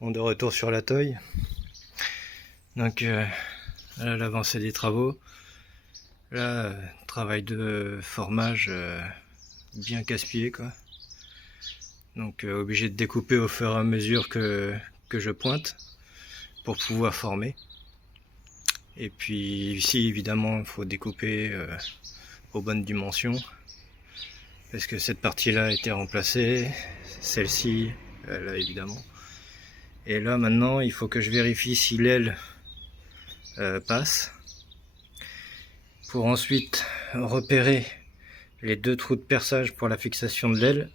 Bon, de retour sur la Toy. Donc là, l'avancée des travaux. Là, travail de formage bien casse-pied quoi. Donc obligé de découper au fur et à mesure que je pointe pour pouvoir former. Et puis ici évidemment il faut découper aux bonnes dimensions parce que cette partie là a été remplacée, celle-ci là évidemment. Et là maintenant il faut que je vérifie si l'aile passe pour ensuite repérer les deux trous de perçage pour la fixation de l'aile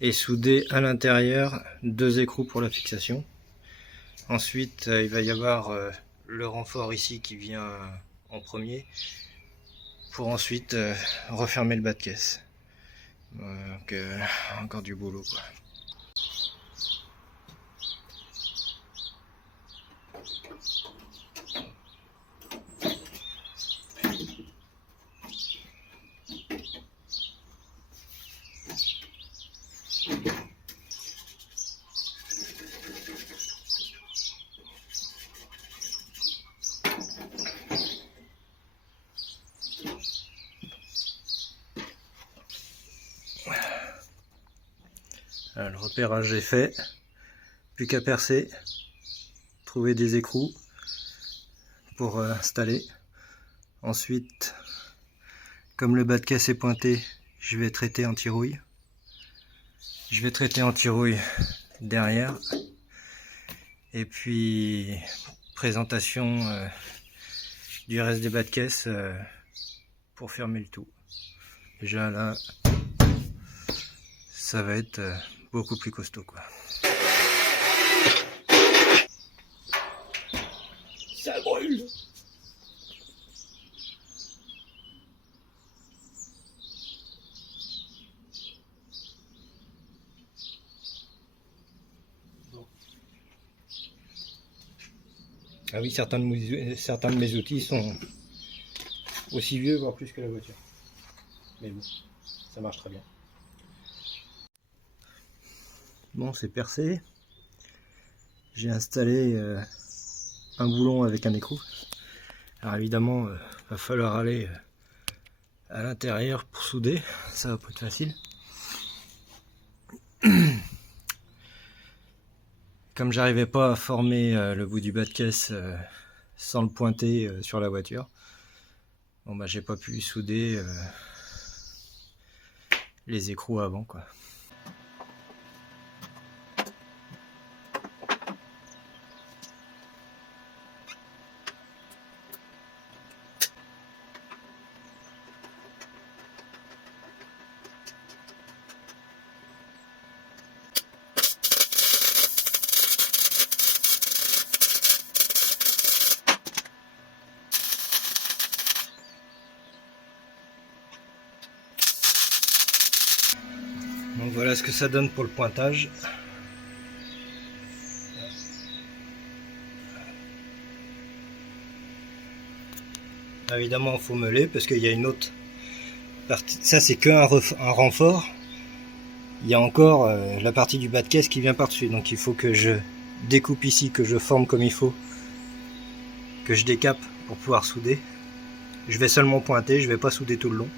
et souder à l'intérieur deux écrous pour la fixation. Ensuite il va y avoir le renfort ici qui vient en premier pour ensuite refermer le bas de caisse. Donc encore du boulot quoi. Alors, le repérage est fait, plus qu'à percer, trouver des écrous pour installer. Ensuite, comme le bas de caisse est pointé, je vais traiter anti-rouille. Je vais traiter anti-rouille derrière. Et puis, présentation du reste des bas de caisse pour fermer le tout. Déjà là, ça va être beaucoup plus costaud quoi. Ça brûle. Ah oui, certains de mes outils sont aussi vieux, voire plus que la voiture. Mais bon, ça marche très bien. Bon, c'est percé. J'ai installé un boulon avec un écrou. Alors évidemment, va falloir aller à l'intérieur pour souder. Ça va pas être facile. Comme j'arrivais pas à former le bout du bas de caisse sans le pointer sur la voiture, bon bah j'ai pas pu souder les écrous avant quoi. Donc voilà ce que ça donne pour le pointage. Évidemment il faut meuler parce qu'il y a une autre partie. Ça c'est qu'un renfort. Il y a encore la partie du bas de caisse qui vient par dessus. Donc il faut que je découpe ici, que je forme comme il faut, que je décape pour pouvoir souder. Je vais seulement pointer, je vais pas souder tout le long.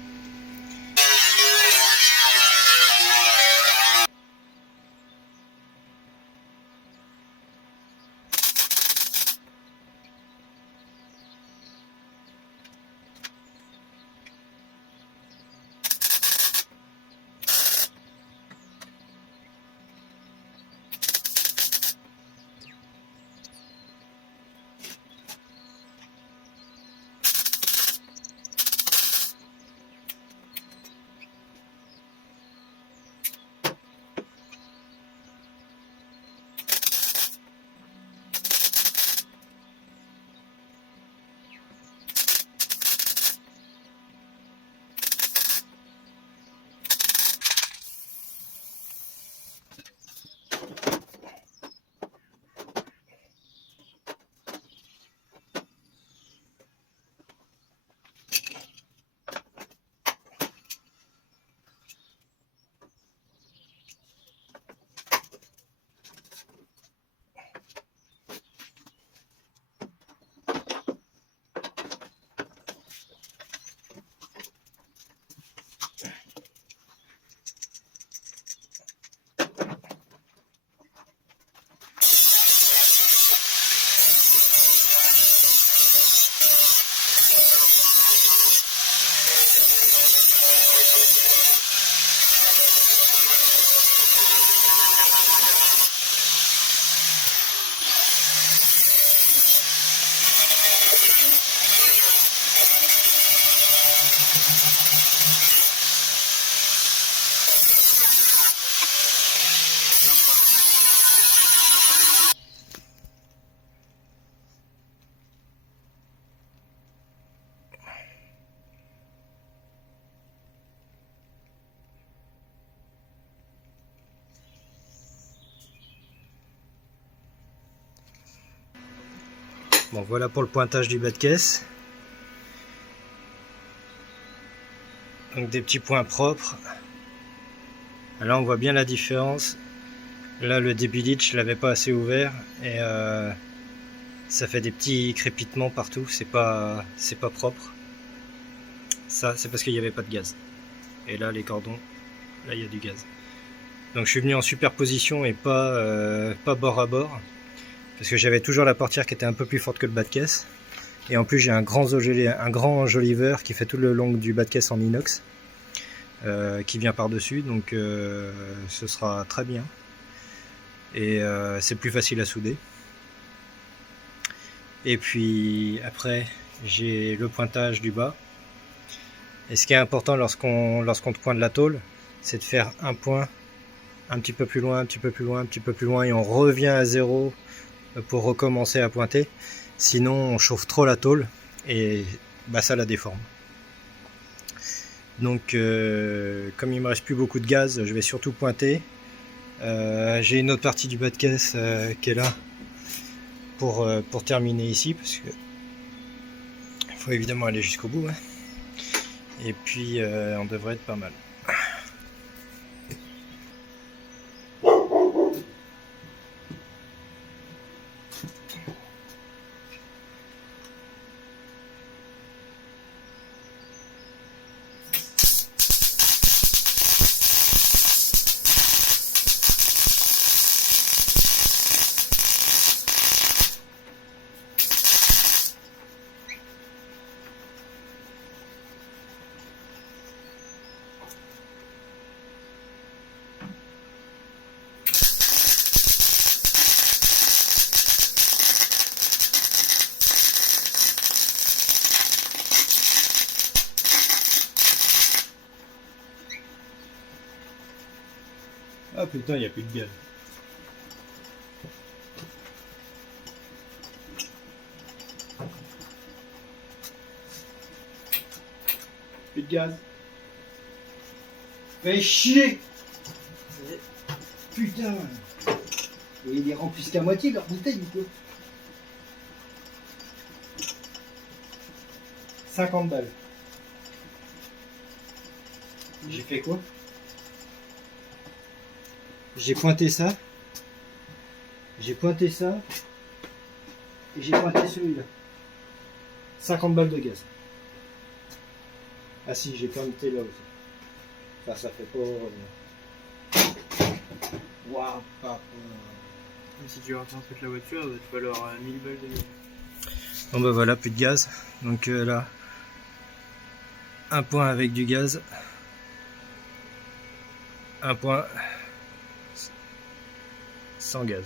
Bon, voilà pour le pointage du bas de caisse. Donc des petits points propres. Là on voit bien la différence. Là le débilitte je l'avais pas assez ouvert et ça fait des petits crépitements partout. C'est pas propre. Ça c'est parce qu'il n'y avait pas de gaz. Et là les cordons, là il y a du gaz. Donc je suis venu en superposition et pas bord à bord. Parce que j'avais toujours la portière qui était un peu plus forte que le bas de caisse. Et en plus j'ai un grand enjoliveur qui fait tout le long du bas de caisse en inox. Qui vient par dessus, donc ce sera très bien. Et c'est plus facile à souder. Et puis après j'ai le pointage du bas. Et ce qui est important lorsqu'on pointe la tôle, c'est de faire un point un petit peu plus loin, un petit peu plus loin, un petit peu plus loin, et on revient à zéro pour recommencer à pointer. Sinon on chauffe trop la tôle et bah, ça la déforme. Donc comme il me reste plus beaucoup de gaz, je vais surtout pointer. J'ai une autre partie du bas de caisse qui est là pour terminer ici, parce que il faut évidemment aller jusqu'au bout, hein. Et puis on devrait être pas mal. Ah putain, il n'y a plus de gaz. Plus de gaz. Fais chier. Putain. Et il est rempli qu'à moitié leur bouteille du coup. 50 balles. J'ai fait quoi? J'ai pointé ça. J'ai pointé ça. Et j'ai pointé celui-là. 50 balles de gaz. Ah si, j'ai pointé là aussi. Enfin, ça fait pas... Waouh, papa. Si tu rentrer avec la voiture, il va te falloir 1000 balles de gaz. Bon bah voilà, plus de gaz. Donc là, un point avec du gaz. Un point sans gaz.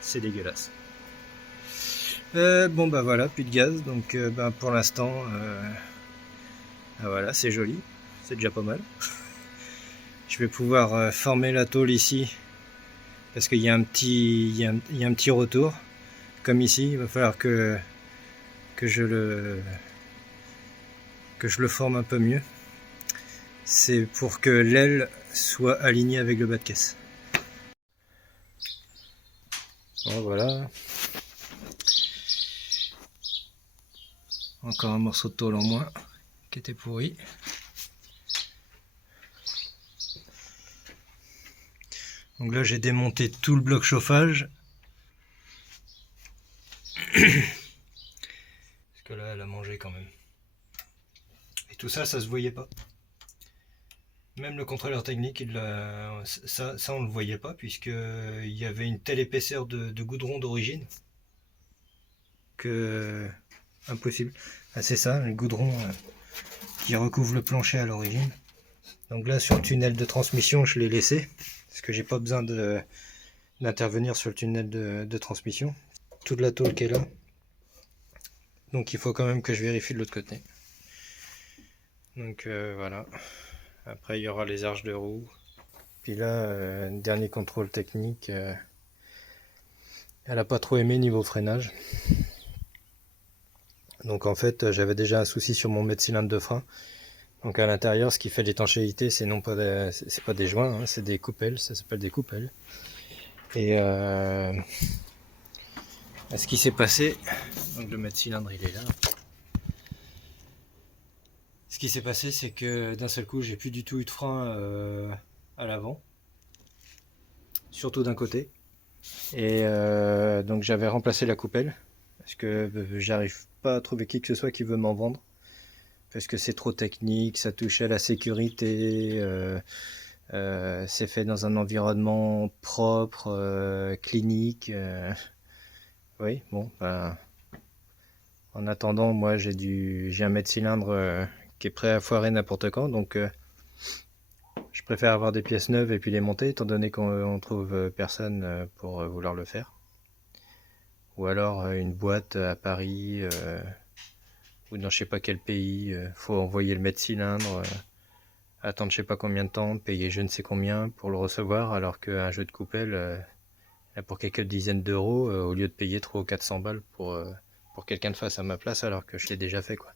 C'est dégueulasse. Bon bah voilà, plus de gaz. Donc bah, pour l'instant, voilà, c'est joli. C'est déjà pas mal. Je vais pouvoir former la tôle ici. Parce qu'il y a un petit retour. Comme ici, il va falloir que je le forme un peu mieux. C'est pour que l'aile soit alignée avec le bas de caisse. Bon, voilà. Encore un morceau de tôle en moins qui était pourri. Donc là j'ai démonté tout le bloc chauffage. Parce que là elle a mangé quand même. Et tout ça, ça se voyait pas. Même le contrôleur technique, ça on le voyait pas, puisque il y avait une telle épaisseur de goudron d'origine que impossible. Ah, c'est ça, le goudron qui recouvre le plancher à l'origine. Donc là sur le tunnel de transmission, je l'ai laissé parce que j'ai pas besoin d'intervenir sur le tunnel de transmission. Toute la tôle qui est là. Donc il faut quand même que je vérifie de l'autre côté. Donc voilà. Après il y aura les arches de roue. Puis là, dernier contrôle technique. Elle a pas trop aimé niveau freinage. Donc en fait j'avais déjà un souci sur mon mètre-cylindre de frein. Donc à l'intérieur, ce qui fait l'étanchéité, c'est non pas c'est pas des joints, hein, c'est des coupelles, ça s'appelle des coupelles. Et Ce qui s'est passé, donc le mètre cylindre il est là. Ce qui s'est passé, c'est que d'un seul coup, j'ai plus du tout eu de frein à l'avant, surtout d'un côté. Et donc j'avais remplacé la coupelle parce que j'arrive pas à trouver qui que ce soit qui veut m'en vendre parce que c'est trop technique, ça touche à la sécurité, c'est fait dans un environnement propre, clinique. Oui, bon, ben, en attendant, moi j'ai un mètre cylindre qui est prêt à foirer n'importe quand, donc je préfère avoir des pièces neuves et puis les monter, étant donné qu'on trouve personne pour vouloir le faire. Ou alors une boîte à Paris ou dans je sais pas quel pays, faut envoyer le mètre cylindre, attendre je sais pas combien de temps, payer je ne sais combien pour le recevoir, alors qu'un jeu de coupelle, pour quelques dizaines d'euros, au lieu de payer 300 ou 400 balles pour quelqu'un de face à ma place, alors que je l'ai déjà fait quoi.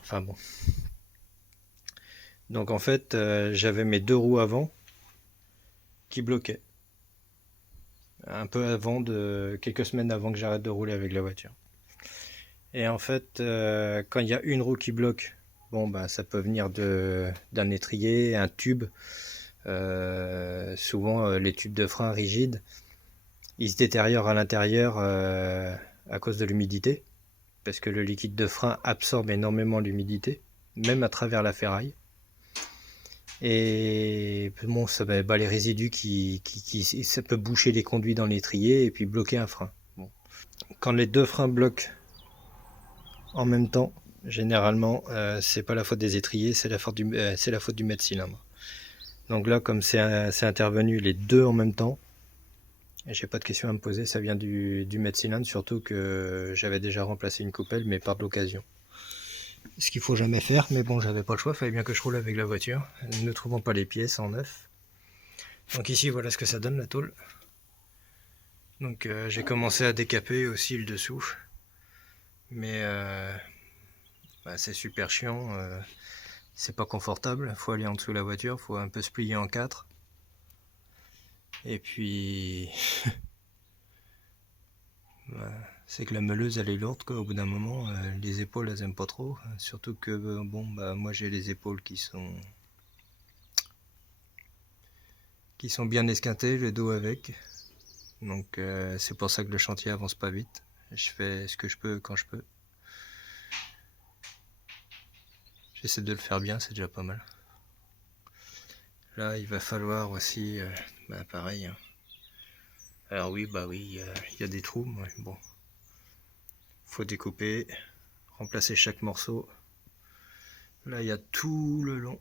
Enfin bon. Donc en fait, j'avais mes 2 roues avant qui bloquaient. Un peu avant quelques semaines avant que j'arrête de rouler avec la voiture. Et en fait, quand il y a une roue qui bloque, bon bah ça peut venir d'un étrier, un tube. Souvent les tubes de frein rigides, ils se détériorent à l'intérieur à cause de l'humidité, parce que le liquide de frein absorbe énormément l'humidité, même à travers la ferraille. Et bon, ça, bah, les résidus ça peut boucher les conduits dans l'étrier et puis bloquer un frein. Bon. Quand les 2 freins bloquent en même temps, généralement, c'est pas la faute des étriers, c'est la faute du mètre cylindre. Donc là, comme c'est intervenu les 2 en même temps, j'ai pas de questions à me poser, ça vient du mètre cylindre, surtout que j'avais déjà remplacé une coupelle, mais par l'occasion. Ce qu'il faut jamais faire, mais bon, j'avais pas le choix, fallait bien que je roule avec la voiture, ne trouvant pas les pièces en neuf. Donc ici, voilà ce que ça donne la tôle. Donc j'ai commencé à décaper aussi le dessous, mais bah, c'est super chiant, c'est pas confortable, faut aller en dessous de la voiture, faut un peu se plier en 4. Et puis bah, c'est que la meuleuse elle est lourde quoi, au bout d'un moment, les épaules elles aiment pas trop, surtout que bon bah moi j'ai les épaules qui sont bien esquintées, le dos avec, donc c'est pour ça que le chantier avance pas vite. Je fais ce que je peux quand je peux, j'essaie de le faire bien, c'est déjà pas mal. Là il va falloir aussi bah, pareil, hein. Alors oui bah oui, il y a des trous, mais bon, faut découper, remplacer chaque morceau. Là il y a tout le long,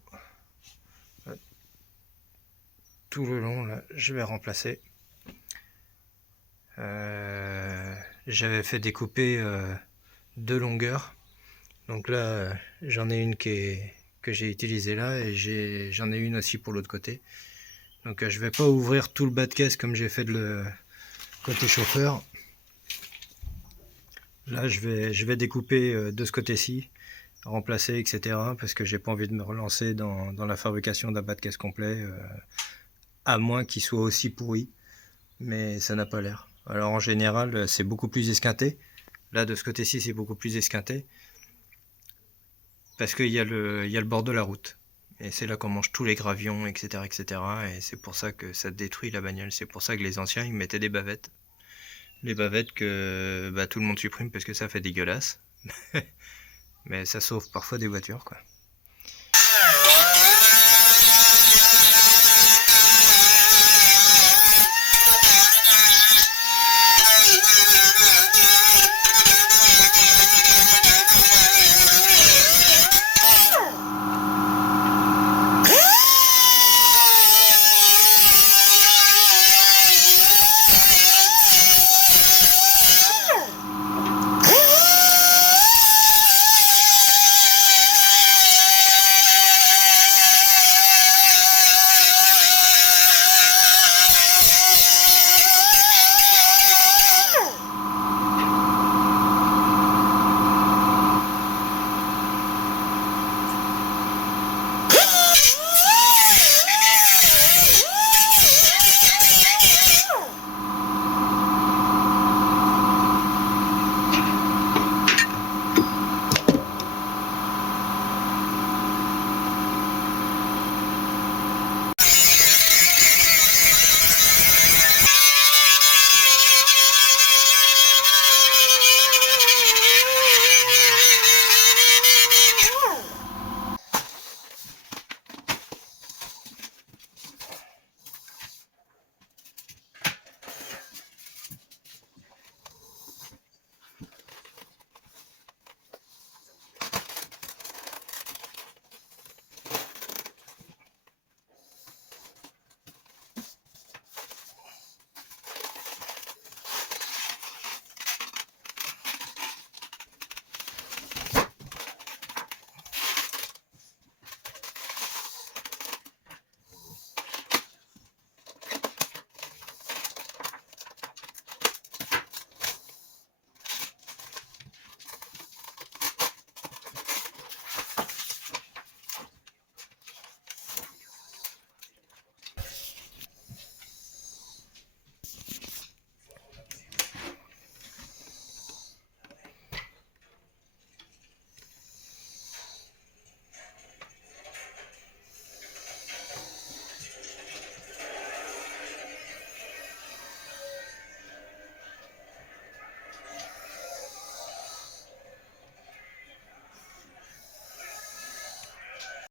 là je vais remplacer. J'avais fait découper 2 longueurs, donc là j'en ai une que j'ai utilisée là, et j'en ai une aussi pour l'autre côté. Donc je vais pas ouvrir tout le bas de caisse comme j'ai fait le côté chauffeur. Là je vais découper de ce côté-ci, remplacer etc, parce que j'ai pas envie de me relancer dans la fabrication d'un bas de caisse complet, à moins qu'il soit aussi pourri, mais ça n'a pas l'air. Alors en général c'est beaucoup plus esquinté. Là de ce côté-ci c'est beaucoup plus esquinté, parce qu'il y a le bord de la route. Et c'est là qu'on mange tous les gravions, etc. etc. Et c'est pour ça que ça détruit la bagnole. C'est pour ça que les anciens ils mettaient des bavettes. Les bavettes que bah, tout le monde supprime parce que ça fait dégueulasse. Mais ça sauve parfois des voitures quoi.